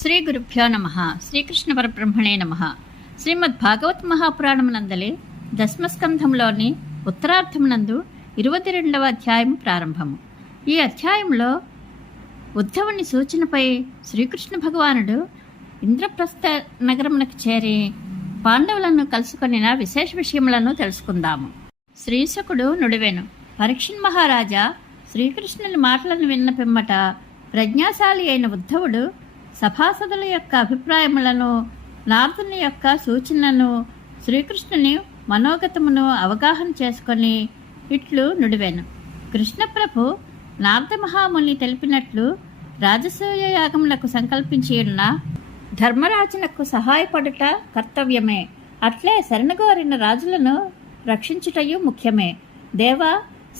శ్రీ గురుభ్యో నమ. శ్రీకృష్ణ పరబ్రహ్మణే నమ. శ్రీమద్ భాగవత్ మహాపురాణమునందలి దశమస్కంధంలోని ఉత్తరార్థమునందు 22వ అధ్యాయం ప్రారంభము. ఈ అధ్యాయంలో ఉద్ధవుని సూచనపై శ్రీకృష్ణ భగవానుడు ఇంద్రప్రస్థ నగరమునకు చేరి పాండవులను కలుసుకొనిన విశేష విషయములను తెలుసుకుందాము. శ్రీశకుడు నుడివెను. పరీక్షణ్ మహారాజా శ్రీకృష్ణుని మాటలను విన్న పిమ్మట ప్రజ్ఞాశాలి అయిన ఉద్ధవుడు సభాసదుల యొక్క అభిప్రాయములను, నారదుని యొక్క సూచనలను, శ్రీకృష్ణుని మనోగతమును అవగాహన చేసుకొని ఇట్లు నుడివెను. కృష్ణప్రభు నారద మహాముని తెలిపినట్లు రాజసూయ యాగములకు సంకల్పించి ఉన్న ధర్మరాజునకు సహాయపడుట కర్తవ్యమే. అట్లే శరణగోరిన రాజులను రక్షించుటయు ముఖ్యమే. దేవా,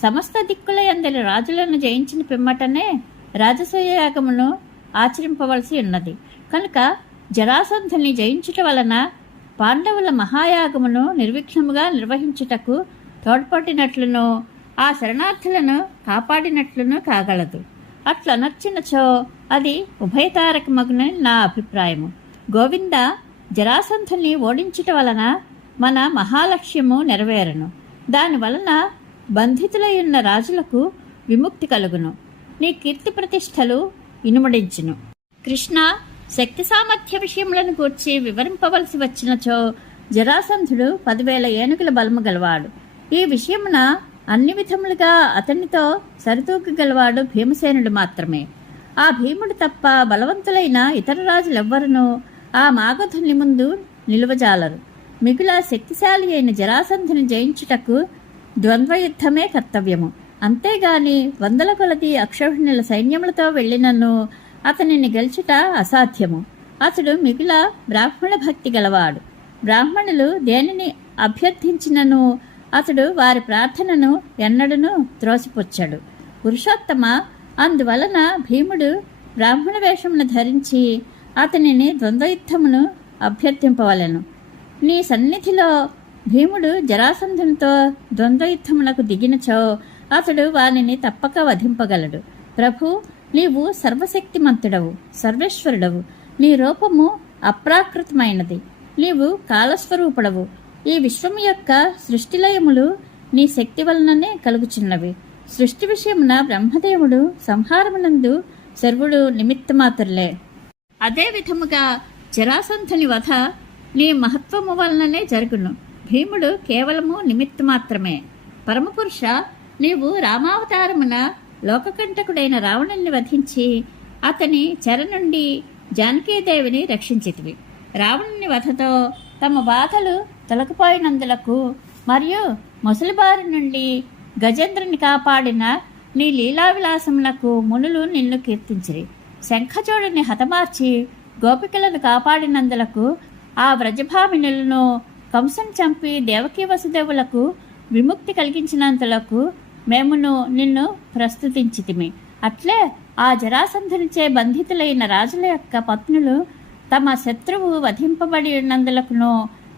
సమస్త దిక్కుల యందలి రాజులను జయించిన పిమ్మటనే రాజసూయ యాగమును ఆచరింపవలసి ఉన్నది. కనుక జరాసంధుని జయించుట వలన పాండవుల మహాయాగమును నిర్విఘ్నముగా నిర్వహించుటకు తోడ్పడినట్లును, ఆ శరణార్థులను కాపాడినట్లును కాగలదు. అట్లనర్చినచో అది ఉభయతారకమగునని నా అభిప్రాయము. గోవింద, జరాసంధుని ఓడించుట వలన మన మహాలక్ష్యము నెరవేరును. దానివలన బంధితులైన రాజులకు విముక్తి కలుగును. నీ కీర్తి ప్రతిష్టలు ఇనుమడించును. కృష్ణ, శక్తి సామర్థ్య విషయములను గూర్చి వివరింపవలసి వచ్చినచో జరాసంధుడు 10,000 ఏనుగుల బలము గలవాడు. ఈ విషయమున అన్ని విధములుగా అతనితో సరితూగగలవాడు భీమసేనుడు మాత్రమే. ఆ భీముడు తప్ప బలవంతులైన ఇతర రాజులెవ్వరునూ ఆ మాగధుని ముందు నిలువజాలరు. మిగుల శక్తిశాలి అయిన జరాసంధుని జయించుటకు ద్వంద్వయుద్ధమే కర్తవ్యము. అంతేగాని 100 కొలది అక్షౌహిణుల సైన్యములతో వెళ్ళినను అతనిని గెలుచుట అసాధ్యము. అతడు మిగుల బ్రాహ్మణ భక్తి గలవాడు. బ్రాహ్మణులు దేనిని అభ్యర్థించినను అతడు వారి ప్రార్థనను ఎన్నడూ త్రోసిపుచ్చడు. పురుషోత్తమ, అందువలన భీముడు బ్రాహ్మణ వేషమును ధరించి అతనిని ద్వంద్వయుద్ధమును అభ్యర్థింపవలెను. నీ సన్నిధిలో భీముడు జరాసంధునితో ద్వంద్వయుద్ధమునకు దిగినచో అతడు వానిని తప్పక వధింపగలడు. ప్రభు, నీవు సర్వశక్తిమంతుడవు, సర్వేశ్వరుడవు. నీ రూపము అప్రాకృతమైనది. నీవు కాలస్వరూపుడవు. ఈ విశ్వము యొక్క సృష్టిలయములు నీ శక్తి వలననే కలుగుచున్నవి. సృష్టి విషయమున బ్రహ్మదేవుడు సంహారమునందు సర్వుడు నిమిత్తమాత్రులే. అదే విధముగా జరాసంధుని వధ నీ మహత్వము వలననే జరుగును. భీముడు కేవలము నిమిత్తమాత్రమే. పరమపురుష, నీవు రామావతారమున లోకకంటకుడైన రావణుని వధించి అతని చెర నుండి జానకీదేవిని రక్షించితివి. రావణుని వధతో తమ బాధలు తొలగిపోయినందులకు మరియు ముసలిబారి నుండి గజేంద్రుని కాపాడిన నీ లీలావిలాసములకు మునులు నిన్ను కీర్తించిరి. శంఖచూడుని హతమార్చి గోపికలను కాపాడినందులకు ఆ వ్రజభామినులను కంసుని చంపి దేవకీ వసుదేవులకు విముక్తి కలిగించినందులకు మేమును నిన్ను ప్రస్తుతించితిమి. అట్లే ఆ జరాసంధునిచే బంధితులైన రాజుల యొక్క పత్నులు తమ శత్రువు వధింపబడి ఉన్నందులకును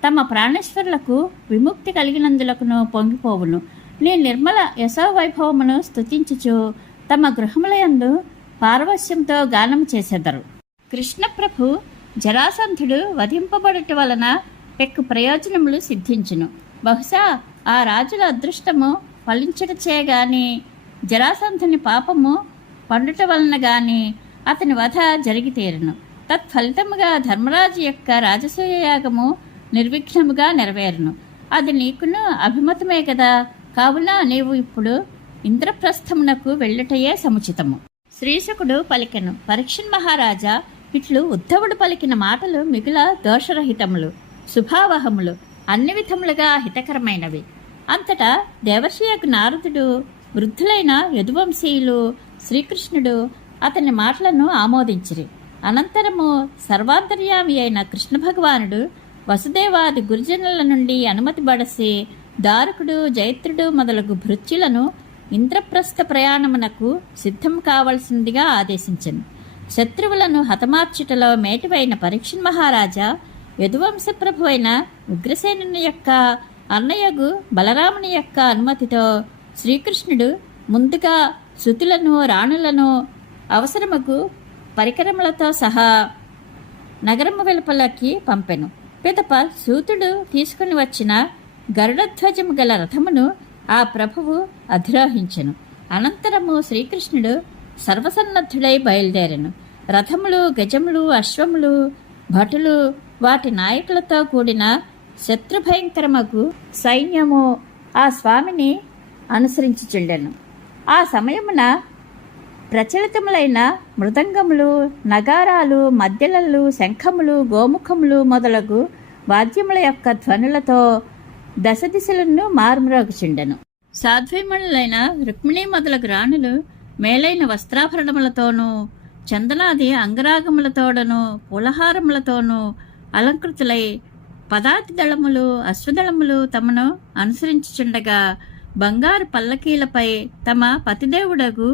తమ ప్రాణేశ్వరులకు విముక్తి కలిగినందులకును పొంగిపోవును. నీ నిర్మల యశోవైభవమును స్తుతించుచు తమ గృహములయందు పారవశ్యంతో గానము చేసెదరు. కృష్ణప్రభు జరాసంధుడు వధింపబడుట వలన పెక్కు ప్రయోజనములు సిద్ధించును. బహుశా ఆ రాజుల అదృష్టము ఫలించుటచే గాని, జరాసంధుని పాపము పండుట వలన గాని అతని వధ జరిగితీరును. తత్ఫలితముగా ధర్మరాజు యొక్క రాజసూయ యాగము నిర్విఘ్నముగా నెరవేరును. అది నీకును అభిమతమే కదా. కావున నీవు ఇప్పుడు ఇంద్రప్రస్థమునకు వెళ్ళుటయే సముచితము. శ్రీశకుడు పలికెను. పరీక్షణ్ మహారాజా, ఇట్లు ఉద్ధవుడు పలికిన మాటలు మిగుల దోషరహితములు, శుభావహములు, అన్ని విధములుగా హితకరమైనవి. అంతటా దేవర్షియకు నారదుడు, వృద్ధులైన యదువంశీయులు, శ్రీకృష్ణుడు అతని మాటలను ఆమోదించిరి. అనంతరము సర్వాంతర్యామి అయిన కృష్ణ భగవానుడు వసుదేవాది గురుజనుల నుండి అనుమతి బడసి దారుకుడు, జైత్రుడు మొదలగు భృత్యులను ఇంద్రప్రస్థ ప్రయాణమునకు సిద్ధం కావలసిందిగా ఆదేశించెను. శత్రువులను హతమార్చుటలో మేటివైన పరీక్షణ్ మహారాజా యదువంశ ప్రభు అయిన ఉగ్రసేనుని యొక్క అన్నయ్యగు బలరాముని యొక్క అనుమతితో శ్రీకృష్ణుడు ముందుగా శృతులను, రాణులను, అవసరమగు పరికరములతో సహా నగరము వెలుపలకి పంపెను. పిదప సూతుడు తీసుకుని వచ్చిన గరుడధ్వజము గల రథమును ఆ ప్రభువు అధిరోహించెను. అనంతరము శ్రీకృష్ణుడు సర్వసన్నద్ధుడై బయలుదేరెను. రథములు, గజములు, అశ్వములు, భటులు, వాటి నాయకులతో కూడిన శత్రుభయంకరమగు సైన్యము ఆ స్వామిని అనుసరించుచుండెను. ఆ సమయమున ప్రచలితములైన మృదంగములు, నగారాలు, మద్దెలలు, శంఖములు, గోముఖములు మొదలగు వాద్యముల యొక్క ధ్వనులతో దశ దిశలను మారుమ్రోగుచుండెను. సాధ్వీమణులైన రుక్మిణీ మొదలగు రాణులు మేలైన వస్త్రాభరణములతోనూ చందనాది అంగరాగములతోడను పూలహారములతోనూ అలంకృతులై పదాతి దళములు, అశ్వదళములు తమను అనుసరించుచుండగా బంగారు పల్లకీలపై తమ పతిదేవుడగు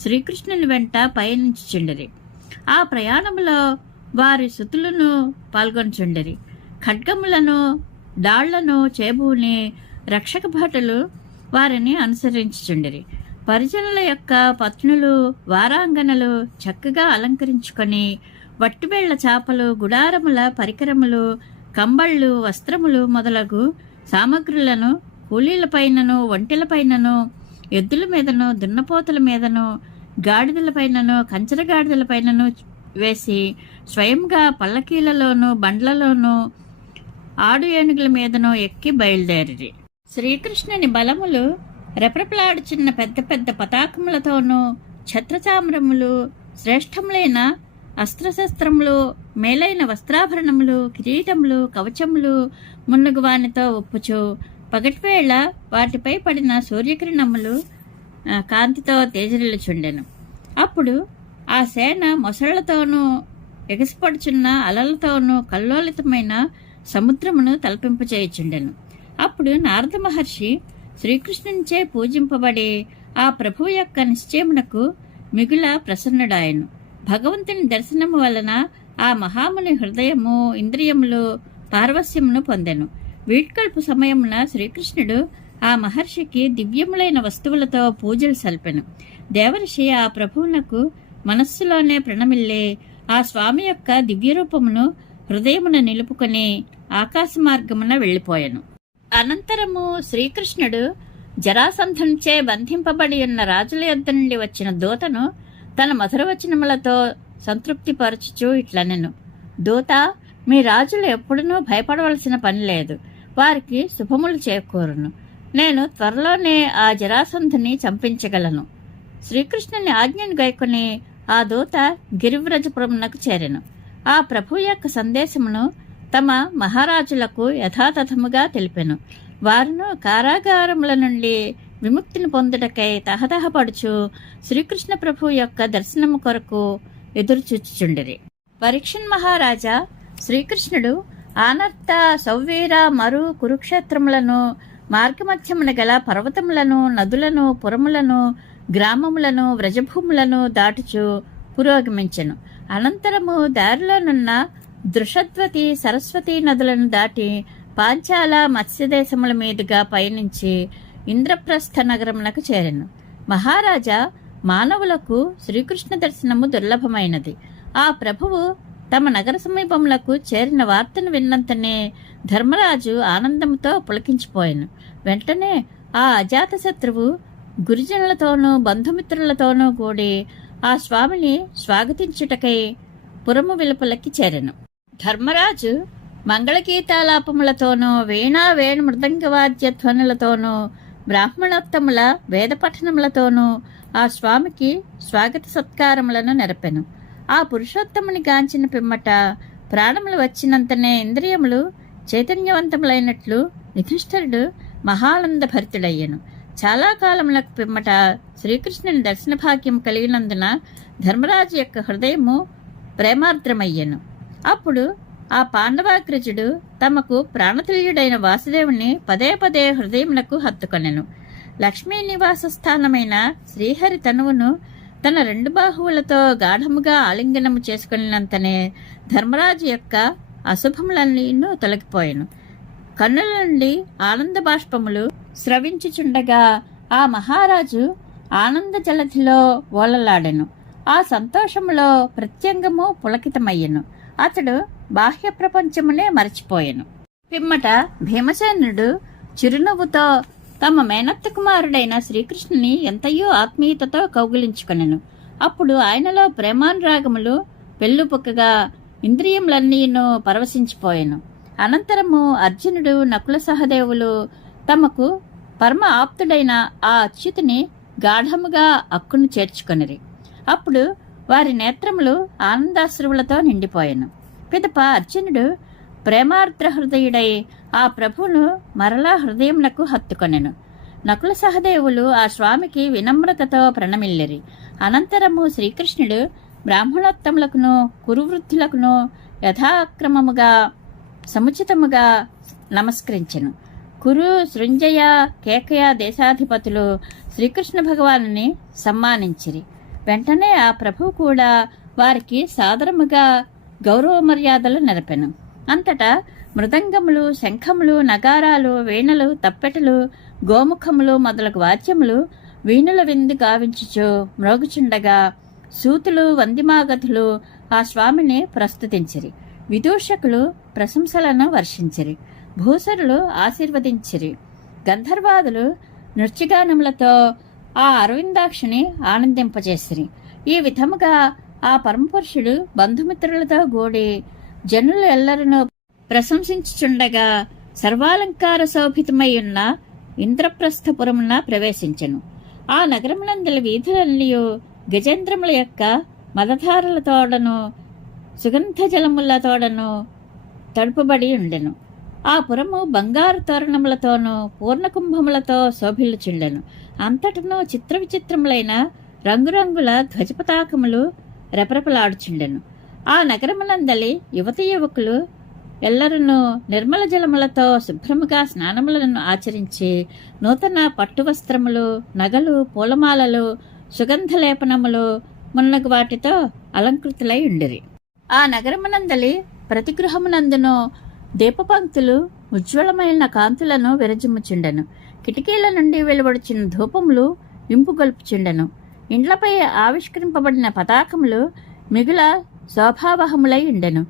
శ్రీకృష్ణుని వెంట పయనించుచుండిరి. ఆ ప్రయాణములో వారి సుతులను పాల్గొనుచుండిరి. ఖడ్గములను, డాళ్లను చేబూని రక్షక భటులు వారిని అనుసరించుచుండిరి. పరిజనుల యొక్క పత్నులు, వారాంగనలు చక్కగా అలంకరించుకొని వట్టివేళ్ల చాపలు, గుడారముల పరికరములు, కంబళ్ళు, వస్త్రములు మొదలగు సామగ్రులను కూలీలపైనను, ఒంటెలపైనను, ఎద్దుల మీదను, దున్నపోతుల మీదను, గాడిదలపైనను, కంచరగాడిదలపైనను వేసి స్వయంగా పల్లకీలలోనూ బండ్లలోనూ ఆడు ఏనుగుల మీదను ఎక్కి బయలుదేరిరి. శ్రీకృష్ణుని బలములు రెపరెపలాడుచున్న పెద్ద పెద్ద పతాకములతోనూ ఛత్రచామరములు, శ్రేష్టములైన అస్త్రశస్త్రములు, మేలైన వస్త్రాభరణములు, కిరీటములు, కవచములు మున్నగు వానితో ఒప్పుచు పగటివేళ వాటిపై పడిన సూర్యకిరణములు కాంతితో తేజరిల్లుచుండెను. అప్పుడు ఆ సేన మొసళ్లతోనూ ఎగసిపడుచున్న అలలతోనూ కల్లోలితమైన సముద్రమును తలపింపచేయుచుండెను. అప్పుడు నారద మహర్షి శ్రీకృష్ణునిచే పూజింపబడి ఆ ప్రభువు యొక్క నిశ్చయమునకు మిగుల ప్రసన్నుడాయను. భగవంతుని దర్శనము వలన ఆ మహాముని హృదయము, ఇంద్రియములు పార్వస్యమును పొందెను. వీడ్కల్పు సమయమున శ్రీకృష్ణుడు ఆ మహర్షికి దివ్యములైన వస్తువులతో పూజలు సల్పెను. దేవర్షి ఆ ప్రభువునకు మనస్సులోనే ప్రణమిల్లే ఆ స్వామి యొక్క దివ్యరూపమును హృదయమున నిలుపుకొని ఆకాశ మార్గమున వెళ్ళిపోయెను. అనంతరము శ్రీకృష్ణుడు జరాసంధునిచే బంధింపబడి ఉన్న రాజుల యొద్ద నుండి వచ్చిన దూతను తన మధురవచనములతో సంతృప్తిపరచుచూ ఇట్లనెను. దూత, మీ రాజులు ఎప్పుడునూ భయపడవలసిన పని లేదు. వారికి శుభములు చేకూరును. నేను త్వరలోనే ఆ జరాసంధుని చంపించగలను. శ్రీకృష్ణుని ఆజ్ఞను గైకొని ఆ దూత గిరివ్రజపురమునకు చేరెను. ఆ ప్రభు యొక్క సందేశమును తమ మహారాజులకు యథాతథముగా తెలిపెను. వారును కారాగారముల నుండి విముక్తిని పొందుటకై తహతహపడుచు శ్రీకృష్ణ ప్రభు యొక్క దర్శనము కొరకు ఎదురుచూచుచుండిరి. పరీక్షన్ మహారాజా, శ్రీకృష్ణుడు ఆనర్త, సౌవీర, మరు, కురుక్షేత్రములను, మార్గమధ్యమున గల పర్వతములను, నదులను, పురములను, గ్రామములను, వ్రజభూములను దాటుచు పురోగమించెను. అనంతరము దారిలోనున్న దృషద్వతి, సరస్వతి నదులను దాటి పాంచాల, మత్స్యదేశముల మీదుగా పయనించి ఇంద్రప్రస్థ నగరమునకు చేరెను. మహారాజా, మానవులకు శ్రీకృష్ణ దర్శనము దుర్లభమైనది. ఆ ప్రభువు తమ నగర సమీపములకు చేరిన వార్తను విన్నంతనే ధర్మరాజు ఆనందముతో పులకించిపోయెను. వెంటనే ఆ అజాతశత్రువు గురుజనులతోనూ బంధుమిత్రులతోనూ కూడి ఆ స్వామిని స్వాగతించుటకై పురము వెలుపలకి చేరెను. ధర్మరాజు మంగళగీతాలాపములతోనూ వీణా వేణు మృదంగవాద్య ధ్వనులతోనూ బ్రాహ్మణోత్తముల వేద పఠనములతోనూ ఆ స్వామికి స్వాగత సత్కారములను నెరపెను. ఆ పురుషోత్తముని గాంచిన పిమ్మట ప్రాణములు వచ్చినంతనే ఇంద్రియములు చైతన్యవంతములైనట్లు యుధిష్ఠిరుడు మహానంద భరితుడయ్యను. చాలా కాలములకు పిమ్మట శ్రీకృష్ణుని దర్శన భాగ్యం కలిగినందున ధర్మరాజు యొక్క హృదయము ప్రేమార్ద్రమయ్యను. అప్పుడు ఆ పాండవాగ్రజుడు తమకు ప్రాణతుల్యుడైన వాసుదేవుని పదే పదే హృదయమునకు హత్తుకొనెను. లక్ష్మీ నివాస స్థానమైన శ్రీహరి తనువును తన రెండు బాహువులతో గాఢముగా ఆలింగనము చేసుకున్నంతనే ధర్మరాజు యొక్క అశుభములన్నీ తొలగిపోయెను. కన్నుల నుండి ఆనంద బాష్పములు స్రవించుచుండగా ఆ మహారాజు ఆనంద జలధిలో ఓలలాడెను. ఆ సంతోషములో ప్రత్యంగము పులకితమయ్యెను. అతడు బాహ్య ప్రపంచమునే మరచిపోయెను. పిమ్మట భీమసేనుడు చిరునవ్వుతో తమ మేనత్త కుమారుడైన శ్రీకృష్ణుని ఎంతయో ఆత్మీయతతో కౌగిలించుకొనెను. అప్పుడు ఆయనలో ప్రేమానురాగములు పెళ్ళుపుక్కగా ఇంద్రియములన్నీను పరవశించిపోయెను. అనంతరము అర్జునుడు, నకుల సహదేవులు తమకు పరమ ఆప్తుడైన ఆ అచ్యుతుని గాఢముగా అక్కును చేర్చుకొనిరి. అప్పుడు వారి నేత్రములు ఆనందాశ్రువులతో నిండిపోయెను. పిదప అర్జునుడు ప్రేమార్ద్ర హృదయుడై ఆ ప్రభువును మరలా హృదయమునకు హత్తుకొనెను. నకుల సహదేవులు ఆ స్వామికి వినమ్రతతో ప్రణమిల్లిరి. అనంతరము శ్రీకృష్ణుడు బ్రాహ్మణోత్తములకును కురువృద్ధులకును యథాక్రమముగా సముచితముగా నమస్కరించెను. కురు, సృంజయ, కేకయ దేశాధిపతులు శ్రీకృష్ణ భగవానుని సమ్మానించిరి. వెంటనే ఆ ప్రభువు కూడా వారికి సాదరముగా గౌరవ మర్యాదలు నెరపెను. అంతటా మృదంగములు, శంఖములు, నగారాలు, వీణలు, తప్పెటలు, గోముఖములు మొదలగు వాద్యములు వీణుల విందు గావించుచు మ్రోగుచుండగా సూతులు, వందిమాగధులు ఆ స్వామిని ప్రస్తుతించిరి. విదూషకులు ప్రశంసలను వర్షించిరి. భూసరులు ఆశీర్వదించిరి. గంధర్వాదులు నృత్యగానములతో ఆ అరవిందాక్షిని ఆనందింపజేసిరి. ఈ విధముగా ఆ పరమపురుషుడు బంధుమిత్రులతో కూడి జనులు ఎల్లరను ప్రశంసించుచుండగా సర్వాలంకార శోభితమై ఉన్న ఇంద్రప్రస్థపురమున ప్రవేశించెను. ఆ నగరమునందల వీధులన్నీ గజేంద్రముల యొక్క మదధారలతోడను సుగంధ జలములతోడను తడుపుబడి ఉండెను. ఆ పురము బంగారు తోరణములతోనూ పూర్ణకుంభములతో శోభిల్లుచుండెను. అంతటను చిత్ర విచిత్రములైన రంగురంగుల ధ్వజపతాకములు రెపరెపలాడుచుండెను. ఆ నగరమునందలి యువతి యువకులు ఎల్లరూ నిర్మల జలములతో శుభ్రముగా స్నానములను ఆచరించి నూతన పట్టు వస్త్రములు, నగలు, పూలమాలలు, సుగంధలేపనములు మున్నగు వాటితో అలంకృతులై ఉండిరి. ఆ నగరమునందలి ప్రతి గృహమునందును దీపపంక్తులు ఉజ్వలమైన కాంతులను విరజిమ్ముచుండెను. కిటికీల నుండి వెలువడుచున్న ధూపములు ఇంపుగొల్పుచుండెను. ఇండ్లపై ఆవిష్కరింపబడిన పతాకములు మిగుల శోభావహములై ఉండెను.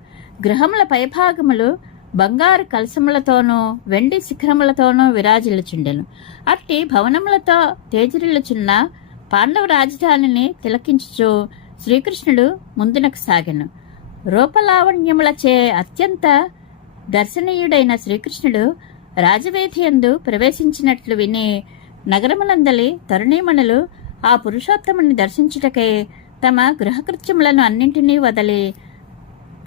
గృహముల పైభాగములు బంగారు కలసములతోనూ వెండి శిఖరములతోనూ విరాజిల్లుచుండెను. అట్టి భవనములతో తేజరిల్లుచున్న పాండవ రాజధానిని తిలకించుచు శ్రీకృష్ణుడు ముందునకు సాగెను. రూపలావణ్యములచే అత్యంత దర్శనీయుడైన శ్రీకృష్ణుడు రాజవేధియందు ప్రవేశించినట్లు విని నగరమునందలి తరుణీమణులు ఆ పురుషోత్తముని దర్శించుటకై తమ గృహకృత్యములను అన్నింటినీ వదలి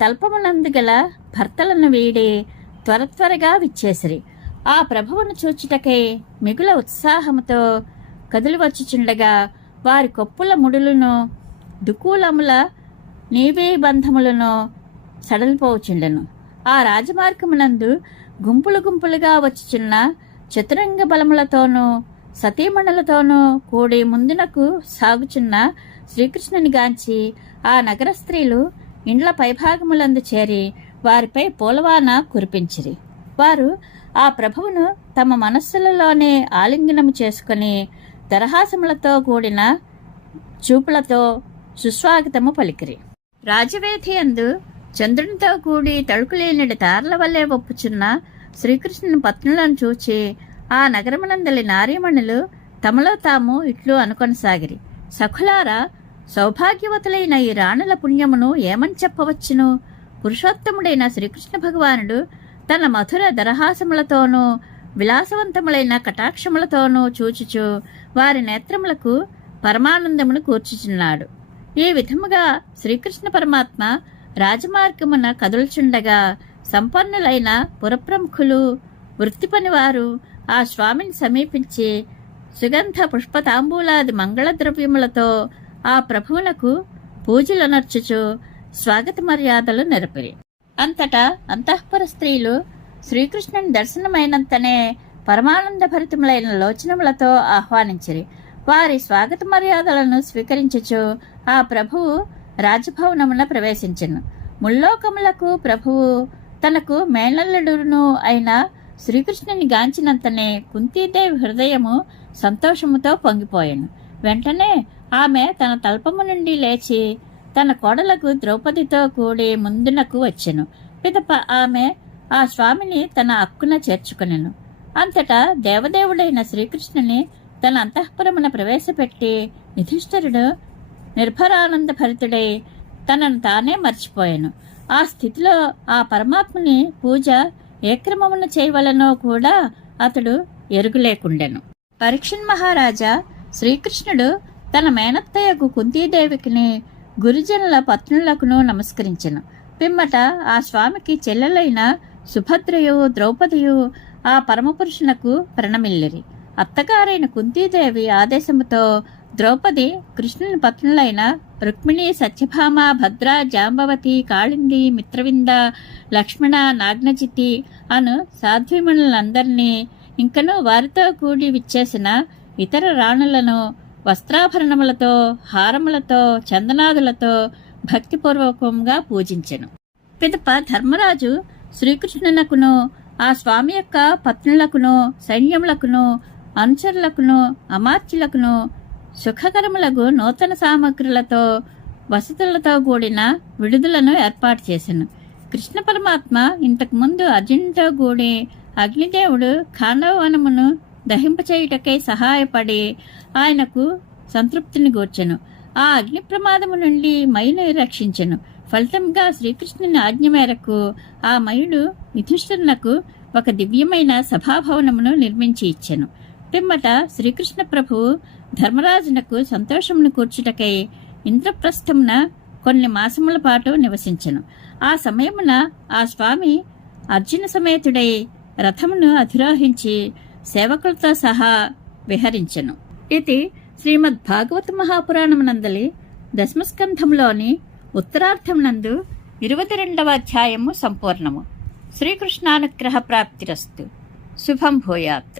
తల్పమునందు గల భర్తలను వీడి త్వరగా విచ్చేసిరి. ఆ ప్రభువును చూచుటకై మిగుల ఉత్సాహముతో కదిలి వచ్చుచుండగా వారి కొప్పుల ముడులను దుకూలముల నీవే బంధములను సడలిపోవచుండెను. ఆ రాజమార్గమునందు గుంపులు గుంపులుగా వచ్చుచున్న చతురంగ బలములతోనూ సతీమణులతోనూ కూడి ముందునకు సాగుచున్న శ్రీకృష్ణుని గాంచి ఆ నగర స్త్రీలు ఇండ్ల పైభాగములందు చేరి వారిపై పూలవాన కురిపించిరి. వారు ఆ ప్రభువును తమ మనస్సులలోనే ఆలింగనము చేసుకుని దరహాసములతో కూడిన చూపులతో సుస్వాగతము పలికిరి. రాజవేధి అందు చంద్రునితో కూడి తడుకులేనిడి తారల వల్లే ఒప్పుచున్న శ్రీకృష్ణుని పత్నులను చూచి ఆ నగరమునందలి నారీమణులు తమలో తాము ఇట్లు అనుకొనసాగిరి. సఖులారా, సౌభాగ్యవతులైన ఈ రాణుల పుణ్యమును ఏమని చెప్పవచ్చును? పురుషోత్తముడైన శ్రీకృష్ణ భగవానుడు తన మధుర దరహాసములతోనూ విలాసవంతములైన కటాక్షములతోనూ చూచుచు వారి నేత్రములకు పరమానందమును కూర్చుచున్నాడు. ఈ విధముగా శ్రీకృష్ణ పరమాత్మ రాజమార్గమున కదులుచుండగా సంపన్నులైన పురప్రముఖులు, వృత్తిపనివారు ఆ స్వామిని సమీపించి సుగంధ పుష్పతాంబూలాది మంగళ ద్రవ్యములతో ఆ ప్రభువునకు పూజలనర్చుచు స్వాగత మర్యాదలు నెరపిరి. అంతటా అంతఃపుర స్త్రీలు శ్రీకృష్ణుని దర్శనమైనంతనే పరమానంద భరితములైన లోచనములతో ఆహ్వానించిరి. వారి స్వాగత మర్యాదలను స్వీకరించుచు ఆ ప్రభువు రాజభవనమున ప్రవేశించెను. ముల్లోకములకు ప్రభువు తనకు మేనల్లుడును అయిన శ్రీకృష్ణుని గాంచినంతనే కుంతీదేవి హృదయము సంతోషముతో పొంగిపోయెను. వెంటనే ఆమె తన తల్పము నుండి లేచి తన కోడలకు ద్రౌపదితో కూడి ముందునకు వచ్చెను. పిదప ఆమె ఆ స్వామిని తన అక్కున చేర్చుకొనెను. అంతటా దేవదేవుడైన శ్రీకృష్ణుని తన అంతఃపురమున ప్రవేశపెట్టి యుధిష్ఠిరుడు నిర్భరానంద భరితుడై తనను తానే మర్చిపోయాను. ఆ స్థితిలో ఆ పరమాత్ముని పూజ ఏ క్రమమున చేయవలనో కూడా అతడు ఎరుగులేకుండెను. పరీక్షణ్ మహారాజా శ్రీకృష్ణుడు తన మేనత్తయ్యకు కుంతీదేవికిని గురుజనుల పత్నులకును నమస్కరించెను. పిమ్మట ఆ స్వామికి చెల్లెలైన సుభద్రయు ద్రౌపదియు ఆ పరమపురుషునకు ప్రణమిల్లిరి. అత్తగారైన కుంతీదేవి ఆదేశముతో ద్రౌపది కృష్ణుని పత్నులైన రుక్మిణి, సత్యభామ, భద్ర, జాంబవతి, కాళింది, మిత్రవింద, లక్ష్మణ, నాగ్నజితి అను సాధ్వీమణులందరినీ ఇంకనూ వారితో కూడి విచ్చేసిన ఇతర రాణులను వస్త్రాభరణములతో, హారములతో, చందనాదులతో భక్తిపూర్వకంగా పూజించెను. పిదప ధర్మరాజు శ్రీకృష్ణునకును ఆ స్వామి యొక్క పత్నులకును సైన్యములకును అనుచరులకును అమాత్యులకును సుఖకరములకు నూతన సామగ్రులతో వసతులతో కూడిన విడుదలను ఏర్పాటు చేశాను. కృష్ణ పరమాత్మ ఇంతకుముందు అర్జునుడితో కూడి అగ్నిదేవుడు ఖాండవనమును దహింపచేయుటకై సహాయపడి ఆయనకు సంతృప్తిని గూర్చెను. ఆ అగ్ని ప్రమాదము నుండి మయుని రక్షించెను. ఫలితంగా శ్రీకృష్ణుని ఆజ్ఞ మేరకు ఆ మయుడు యుధిష్ఠిరునకు ఒక దివ్యమైన సభాభవనమును నిర్మించి ఇచ్చెను. పిమ్మట శ్రీకృష్ణ ప్రభువు ధర్మరాజునకు సంతోషమును కూర్చుటకై ఇంద్రప్రస్థమున కొన్ని మాసముల పాటు నివసించెను. ఆ సమయమున ఆ స్వామి అర్జున సమేతుడై రథమును అధిరోహించి సేవకులతో సహా విహరించెను. ఇది శ్రీమద్ భాగవత మహాపురాణమునందలి దశమస్కంధంలోని ఉత్తరార్థమునందు 22వ అధ్యాయము సంపూర్ణము. శ్రీకృష్ణానుగ్రహ ప్రాప్తిరస్తు. శుభం భూయాత్.